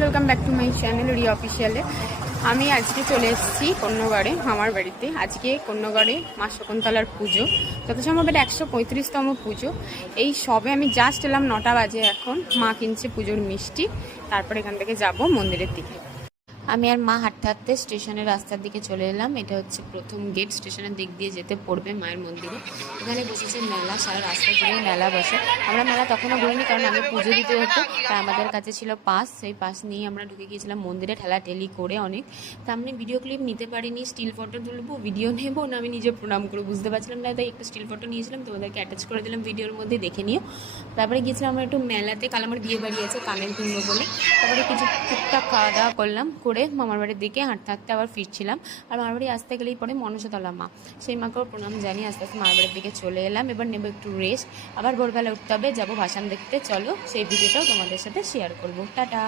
Welcome back to my channel রি অফিসিয়ালে। আমি আজকে চলে এসেছি কন্যগড়ে মামার বাড়িতে। আজকে কন্যগড়ে মা শকুন্তলার পুজো, যত সম্ভব এটা 135তম পুজো। এই সবে আমি জাস্ট এলাম, 9টা বাজে এখন। মা কিনছে পুজোর মিষ্টি, তারপর এখান থেকে যাব মন্দিরের দিকে। আমি আর মা হাঁটতে হাঁটতে স্টেশনের রাস্তার দিকে চলে এলাম। এটা হচ্ছে প্রথম গেট, স্টেশনের দিক দিয়ে যেতে পড়বে মায়ের মন্দিরে। এখানে বসেছে মেলা, সারা রাস্তা জুড়ে মেলা বসে। আমরা মেলা তখনও ঘুরিনি, কারণ আগে পুজো দিতে হতো, তাই আমাদের কাছে ছিল পাস। সেই পাস নিয়ে আমরা ঢুকে গিয়েছিলাম মন্দিরে, ঠেলাঠেলি করে অনেক। তা আমি ভিডিও ক্লিপ নিতে পারিনি, স্টিল ফটো তুলবো, ভিডিও নেবো না আমি নিজে প্রণাম করবো বুঝতে পারছিলাম না, তাই একটা স্টিল ফটো নিয়েছিলাম, তোমাদেরকে অ্যাটাচ করে দিলাম ভিডিওর মধ্যে, দেখে নিও। তারপরে গিয়েছিলাম আমরা একটু মেলাতে, কাল আমার বিয়ে বাড়ি আছে, কানের কিনবো বলে। তারপরে কিছু টুকটাক খাওয়া দাওয়া করলাম, করে মামার বাড়ির দিকে হাঁটতে হাঁটতে আবার ফিরছিলাম। আর মামার বাড়ি আসতে গেলেই পরে মনসাতলা মা, সেই মাকেও প্রণাম জানিয়ে আস্তে আস্তে মামার বাড়ির দিকে চলে এলাম। এবার নেবো একটু রেস্ট, আবার ভোরবেলা উঠতে হবে, যাবো ভাসান দেখতে। চলো সেই ভিডিওটাও তোমাদের সাথে শেয়ার করবো। টাটা।